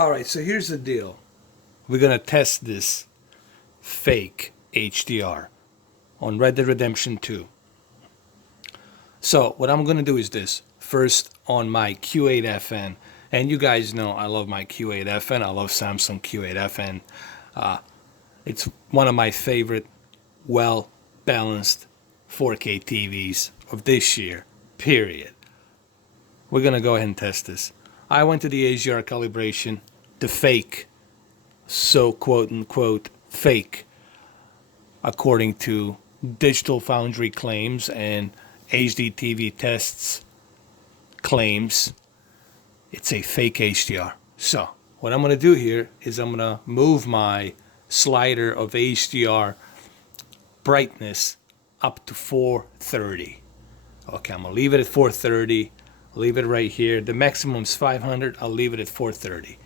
Alright, so here's the deal. We're going to test this fake HDR on Red Dead Redemption 2. So what I'm going to do is this. First on my Q8FN, and you guys know I love my Q8FN. I love Samsung Q8FN. It's one of my favorite well-balanced 4K TVs of this year, period. We're going to go ahead and test this. I went to the HDR calibration, the fake, so quote-unquote fake, according to Digital Foundry claims and HDTV Tests claims. It's a fake HDR. So what I'm going to do here is I'm going to move my slider of HDR brightness up to 430. Okay, I'm going to leave it at 430. Leave it right here. The maximum is 500. I'll leave it at 430.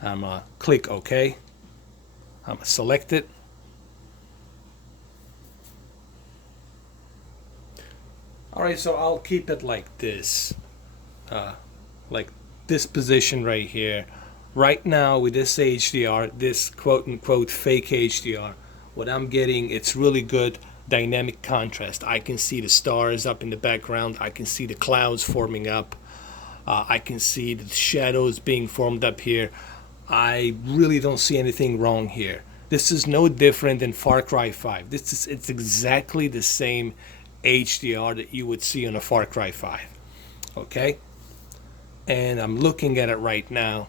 I'm going to click OK. I'm going to select it. Alright, so I'll keep it like this. Like this position right here. Right now with this HDR, this quote-unquote fake HDR, what I'm getting, it's really good dynamic contrast. I can see the stars up in the background. I can see the clouds forming up. I can see the shadows being formed up here. I really don't see anything wrong here. This is no different than Far Cry 5. It's exactly the same HDR that you would see on a Far Cry 5. Okay? And I'm looking at it right now,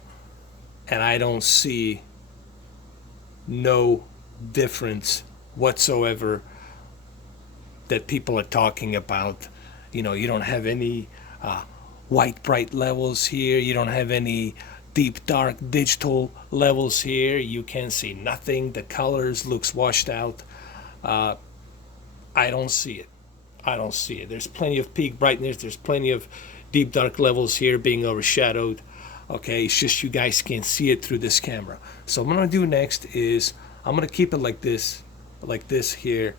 and I don't see no difference whatsoever that people are talking about. You know, you don't have any white bright levels here. You don't have any deep dark digital levels here. You can see nothing. The colors looks washed out. I don't see it. I don't see it. There's plenty of peak brightness. There's plenty of deep dark levels here being overshadowed. Okay, it's just you guys can't see it through this camera. So what I'm gonna do next is I'm gonna keep it like this here.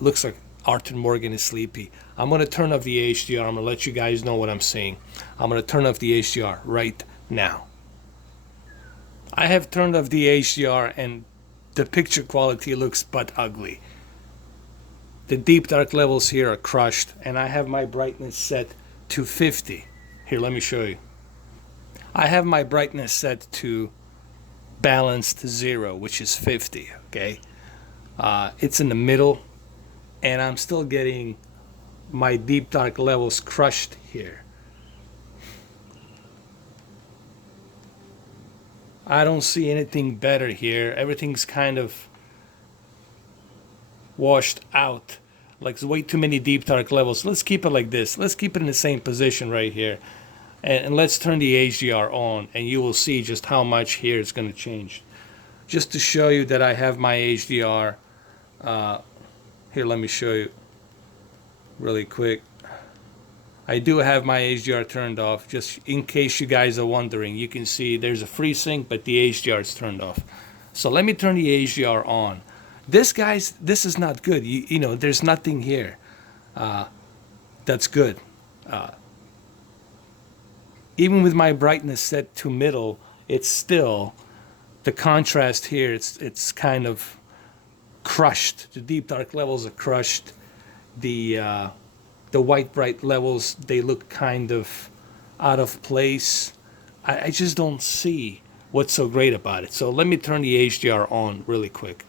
Looks like Arthur Morgan is sleepy. I'm gonna turn off the HDR. I'm gonna let you guys know what I'm seeing. I'm gonna turn off the HDR right now. I have turned off the HDR and the picture quality looks but ugly. The deep dark levels here are crushed, and I have my brightness set to 50. Here, let me show you. I have my brightness set to balanced 0, which is 50, okay? It's in the middle, and I'm still getting my deep dark levels crushed here. I don't see anything better here. Everything's kind of washed out. Like, there's way too many deep dark levels. Let's keep it like this. Let's keep it in the same position right here. And let's turn the HDR on, and you will see just how much here it's going to change. Just to show you that I have my HDR. Here, let me show you really quick. I do have my HDR turned off, just in case you guys are wondering. You can see there's a FreeSync, but the HDR is turned off. So let me turn the HDR on. This, guys, this is not good. You know, there's nothing here that's good. Even with my brightness set to middle, it's still, the contrast here, it's kind of crushed. The deep dark levels are crushed. The white bright levels, they look kind of out of place. I just don't see what's so great about it. So let me turn the HDR on really quick.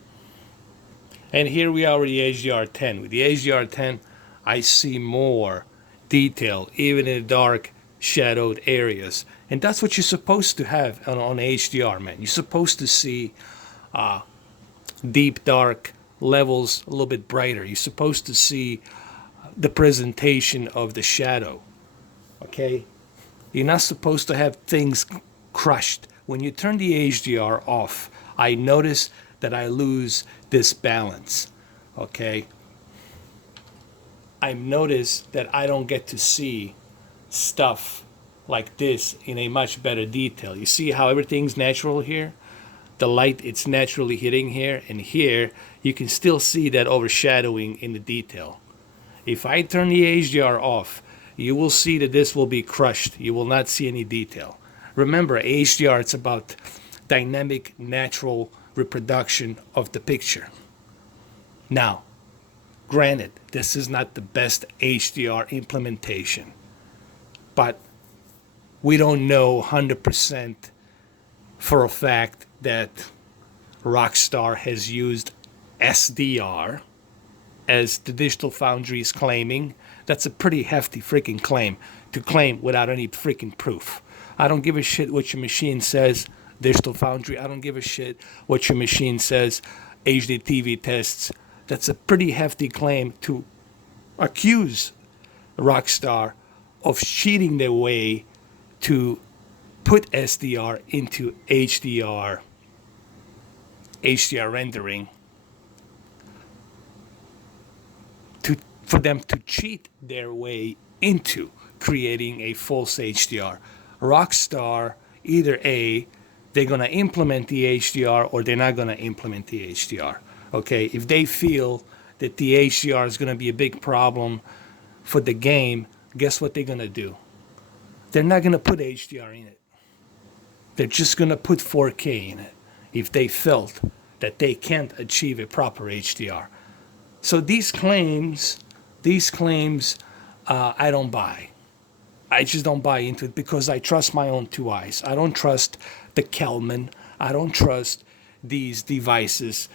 And here we are with the HDR 10. With the HDR 10, I see more detail, even in the dark, shadowed areas. And that's what you're supposed to have on HDR, man. You're supposed to see deep, dark levels a little bit brighter. You're supposed to see the presentation of the shadow, okay? You're not supposed to have things crushed. When you turn the HDR off, I notice that I lose this balance, okay? I notice that I don't get to see stuff like this in a much better detail. You see how everything's natural here? The light, it's naturally hitting here, and here you can still see that overshadowing in the detail. If I turn the HDR off, you will see that this will be crushed. You will not see any detail. Remember, HDR, it's about dynamic, natural reproduction of the picture. Now, granted, this is not the best HDR implementation, but we don't know 100% for a fact that Rockstar has used SDR, as the Digital Foundry is claiming. That's a pretty hefty freaking claim to claim without any freaking proof. I don't give a shit what your machine says, Digital Foundry. I don't give a shit what your machine says, HDTV Tests. That's a pretty hefty claim to accuse Rockstar of cheating their way to put SDR into HDR rendering, for them to cheat their way into creating a false HDR. Rockstar, either A, they're going to implement the HDR or they're not going to implement the HDR. Okay, if they feel that the HDR is going to be a big problem for the game, guess what they're going to do? They're not going to put HDR in it. They're just going to put 4K in it if they felt that they can't achieve a proper HDR. So these claims, I don't buy. I just don't buy into it because I trust my own two eyes. I don't trust the Kelman. I don't trust these devices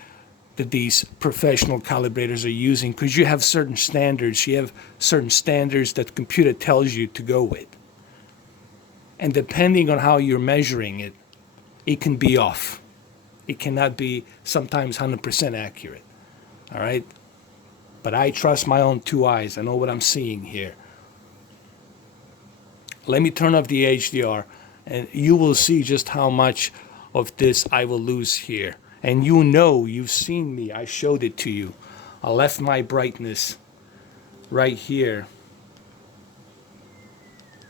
that these professional calibrators are using, because you have certain standards. You have certain standards that the computer tells you to go with. And depending on how you're measuring it, it can be off. It cannot be sometimes 100% accurate. All right? But I trust my own two eyes. I know what I'm seeing here. Let me turn off the HDR, and you will see just how much of this I will lose here. And you know, you've seen me. I showed it to you. I left my brightness right here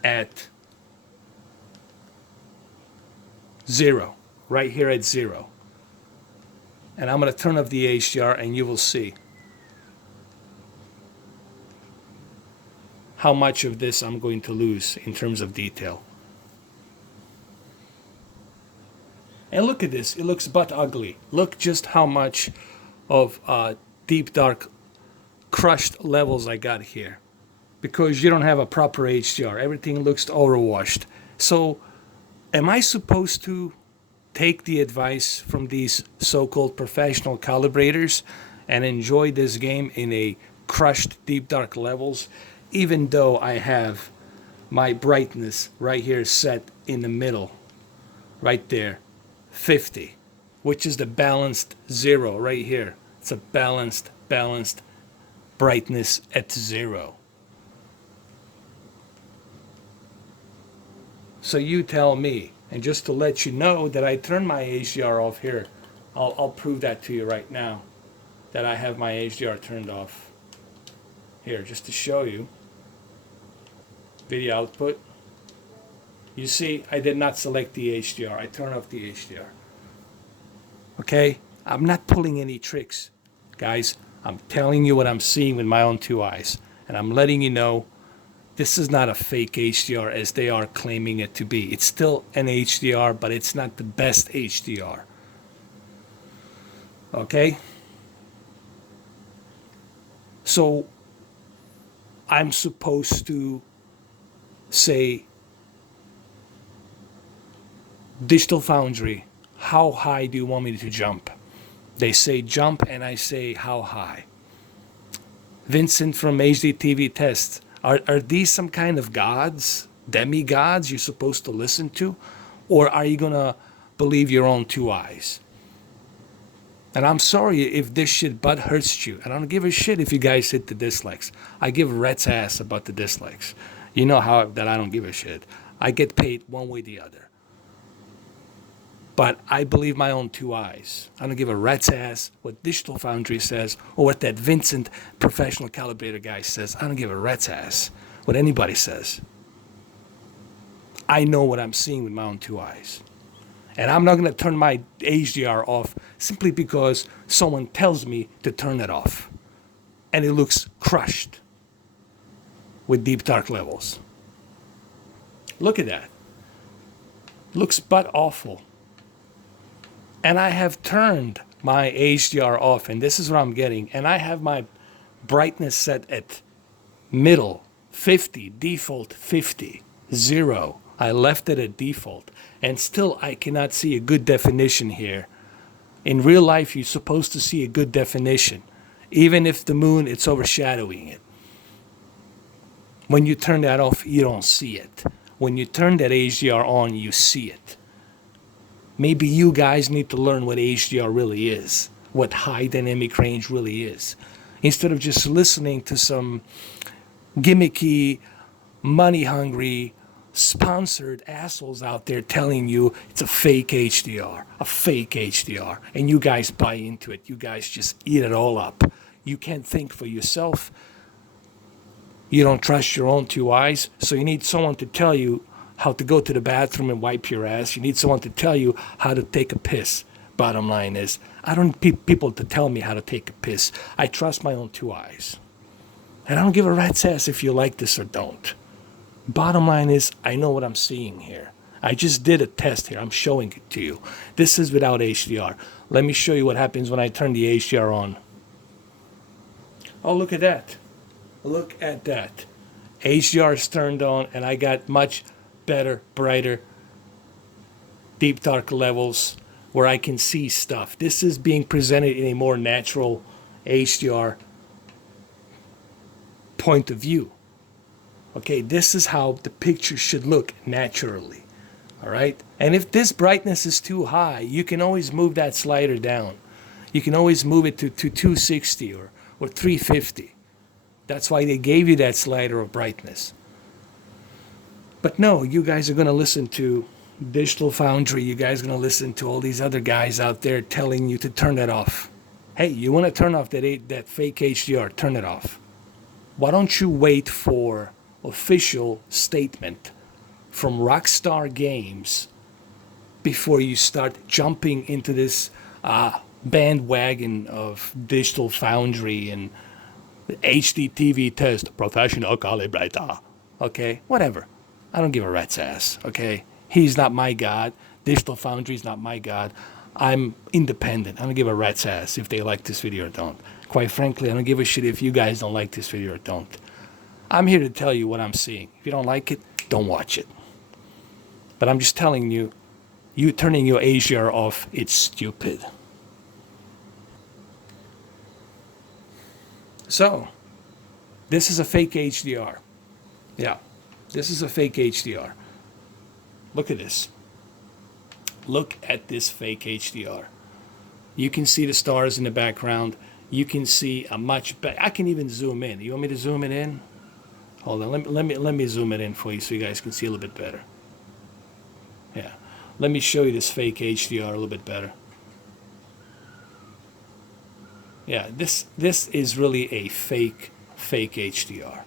at 0. Right here at 0. And I'm going to turn off the HDR, and you will see how much of this I'm going to lose in terms of detail. And look at this. It looks butt ugly. Look just how much of deep dark crushed levels I got here, because you don't have a proper HDR. Everything looks overwashed. So am I supposed to take the advice from these so-called professional calibrators and enjoy this game in a crushed deep dark levels, even though I have my brightness right here set in the middle, right there, 50, which is the balanced 0 right here. It's a balanced brightness at 0. So you tell me. And just to let you know that I turned my HDR off here, I'll prove that to you right now, that I have my HDR turned off. Here, just to show you. Video output. You see, I did not select the HDR. I turned off the HDR. Okay? I'm not pulling any tricks, guys. I'm telling you what I'm seeing with my own two eyes. And I'm letting you know this is not a fake HDR as they are claiming it to be. It's still an HDR, but it's not the best HDR. Okay? So I'm supposed to say, Digital Foundry, how high do you want me to jump? They say jump, and I say how high. Vincent from HDTV Tests, are these some kind of gods, demigods you're supposed to listen to? Or are you going to believe your own two eyes? And I'm sorry if this shit butt hurts you. And I don't give a shit if you guys hit the dislikes. I give a rat's ass about the dislikes. You know how that I don't give a shit. I get paid one way or the other. But I believe my own two eyes. I don't give a rat's ass what Digital Foundry says or what that Vincent professional calibrator guy says. I don't give a rat's ass what anybody says. I know what I'm seeing with my own two eyes. And I'm not going to turn my HDR off simply because someone tells me to turn it off. And it looks crushed with deep dark levels. Look at that. Looks butt awful. And I have turned my HDR off, and this is what I'm getting. And I have my brightness set at middle, 50, default 50, 0. I left it at default. And still I cannot see a good definition here. In real life, you're supposed to see a good definition. Even if the moon, it's overshadowing it. When you turn that off, you don't see it. When you turn that HDR on, you see it. Maybe you guys need to learn what HDR really is, what high dynamic range really is, instead of just listening to some gimmicky, money-hungry, sponsored assholes out there telling you it's a fake HDR, and you guys buy into it. You guys just eat it all up. You can't think for yourself. You don't trust your own two eyes, so you need someone to tell you how to go to the bathroom and wipe your ass. You need someone to tell you how to take a piss. Bottom line is, I don't need people to tell me how to take a piss. I trust my own two eyes. And I don't give a rat's ass if you like this or don't. Bottom line is, I know what I'm seeing here. I just did a test here. I'm showing it to you. This is without HDR. Let me show you what happens when I turn the HDR on. Oh, look at that. Look at that. HDR is turned on, and I got much better, brighter, deep dark levels where I can see stuff. This is being presented in a more natural HDR point of view. Okay, this is how the picture should look naturally. All right? And if this brightness is too high, you can always move that slider down. You can always move it to 260 or 350. That's why they gave you that slider of brightness. But no, you guys are going to listen to Digital Foundry. You guys are going to listen to all these other guys out there telling you to turn that off. Hey, you want to turn off that fake HDR, turn it off. Why don't you wait for official statement from Rockstar Games before you start jumping into this bandwagon of Digital Foundry and HDTV Test, professional calibrator. Okay, whatever. I don't give a rat's ass, okay? He's not my God. Digital Foundry is not my God. I'm independent. I don't give a rat's ass if they like this video or don't. Quite frankly, I don't give a shit if you guys don't like this video or don't. I'm here to tell you what I'm seeing. If you don't like it, don't watch it. But I'm just telling you, you turning your HDR off, it's stupid. So, this is a fake HDR. Yeah, this is a fake HDR. Look at this. Look at this fake HDR. You can see the stars in the background. You can see a much better. I can even zoom in. You want me to zoom it in? Hold on. Let me zoom it in for you so you guys can see a little bit better. Yeah. Let me show you this fake HDR a little bit better. Yeah, this is really a fake HDR.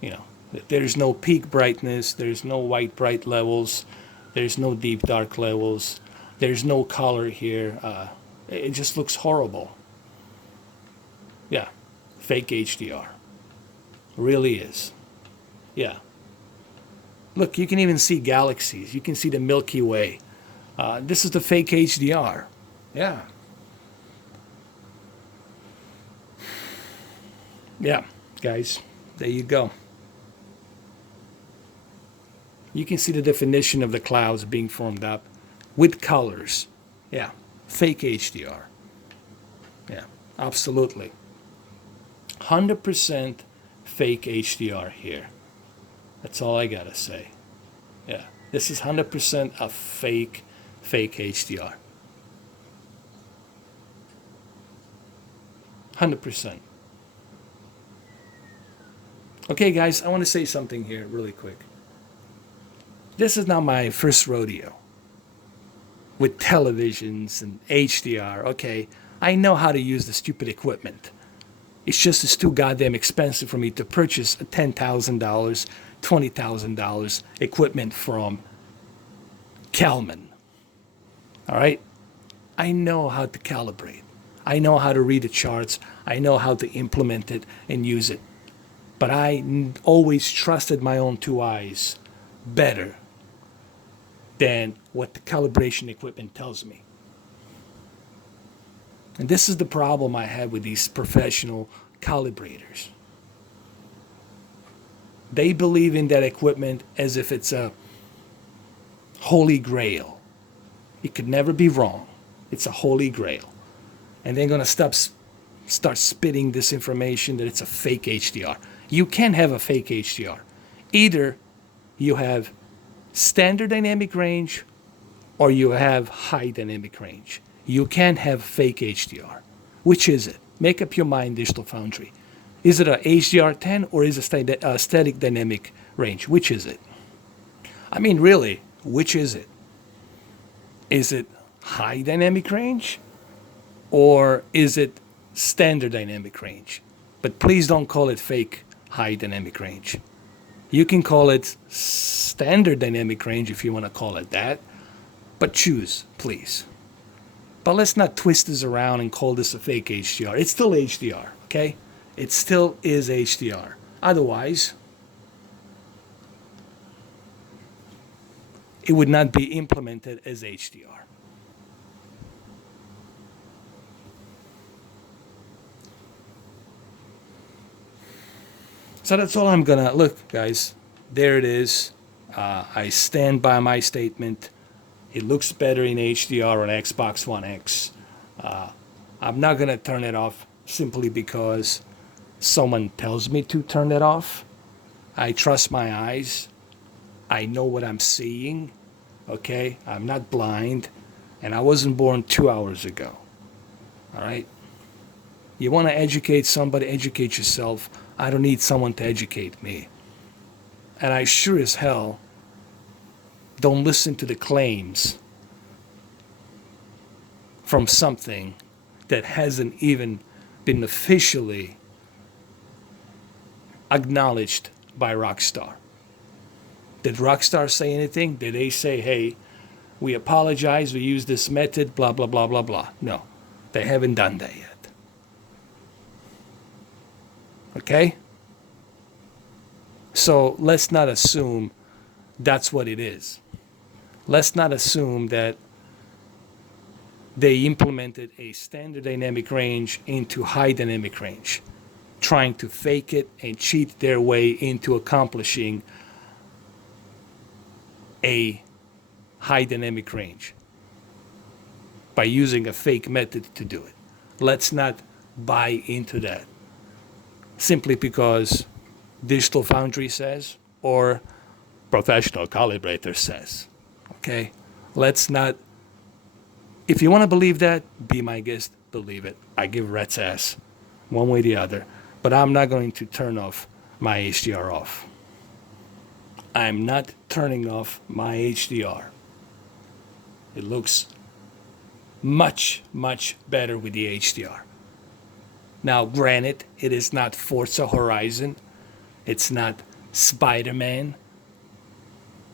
You know, there's no peak brightness, there's no white bright levels, there's no deep dark levels, there's no color here. It just looks horrible. Yeah, fake HDR. Really is. Yeah. Look, you can even see galaxies. You can see the Milky Way. This is the fake HDR. Yeah. Yeah, guys, there you go. You can see the definition of the clouds being formed up with colors. Yeah, fake HDR. Yeah, absolutely. 100% fake HDR here. That's all I gotta say. Yeah, this is 100% a fake HDR. 100%. Okay, guys, I want to say something here really quick. This is not my first rodeo with televisions and HDR. Okay, I know how to use the stupid equipment. It's just it's too goddamn expensive for me to purchase a $10,000, $20,000 equipment from Kalman. All right? I know how to calibrate. I know how to read the charts. I know how to implement it and use it. But I always trusted my own two eyes better than what the calibration equipment tells me. And this is the problem I have with these professional calibrators. They believe in that equipment as if it's a holy grail. It could never be wrong. It's a holy grail. And they're going to start spitting this information that it's a fake HDR. You can't have a fake HDR. Either you have standard dynamic range or you have high dynamic range. You can't have fake HDR. Which is it? Make up your mind, Digital Foundry. Is it a HDR10 or is it a static dynamic range? Which is it? I mean, really, which is it? Is it high dynamic range or is it standard dynamic range? But please don't call it fake high dynamic range. You can call it standard dynamic range if you want to call it that, but choose, please. But let's not twist this around and call this a fake HDR. It's still HDR, okay? It still is HDR. Otherwise, it would not be implemented as HDR. So that's all I'm gonna look, guys. There it is. I stand by my statement. It looks better in HDR on Xbox One X. I'm not gonna turn it off simply because someone tells me to turn it off. I trust my eyes. I know what I'm seeing. Okay, I'm not blind, and I wasn't born 2 hours ago. All right. You want to educate somebody, educate yourself. I don't need someone to educate me. And I sure as hell don't listen to the claims from something that hasn't even been officially acknowledged by Rockstar. Did Rockstar say anything? Did they say, hey, we apologize, we use this method, blah, blah, blah, blah, blah? No, they haven't done that yet. Okay? So let's not assume that's what it is. Let's not assume that they implemented a standard dynamic range into high dynamic range, trying to fake it and cheat their way into accomplishing a high dynamic range by using a fake method to do it. Let's not buy into that simply because Digital Foundry says or professional calibrator says. Okay? Let's not. If you want to believe that, be my guest, believe it. I give rat's ass one way or the other. But I'm not going to turn off my HDR off. I'm not turning off my HDR. It looks much, much better with the HDR. Now, granted, it is not Forza Horizon. It's not Spider-Man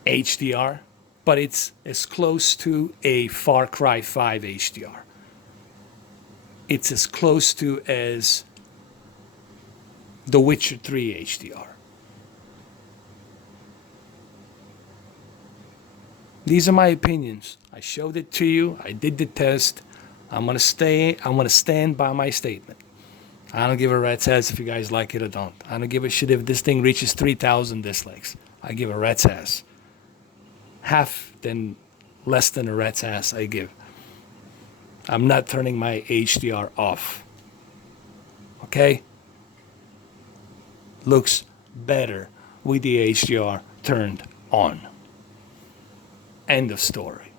HDR, but it's as close to a Far Cry 5 HDR. It's as close to as The Witcher 3 HDR. These are my opinions. I showed it to you. I did the test. I'm gonna stand by my statement. I don't give a rat's ass if you guys like it or don't. I don't give a shit if this thing reaches 3,000 dislikes. I give a rat's ass. Less than a rat's ass I give. I'm not turning my HDR off. Okay? Looks better with the HDR turned on. End of story.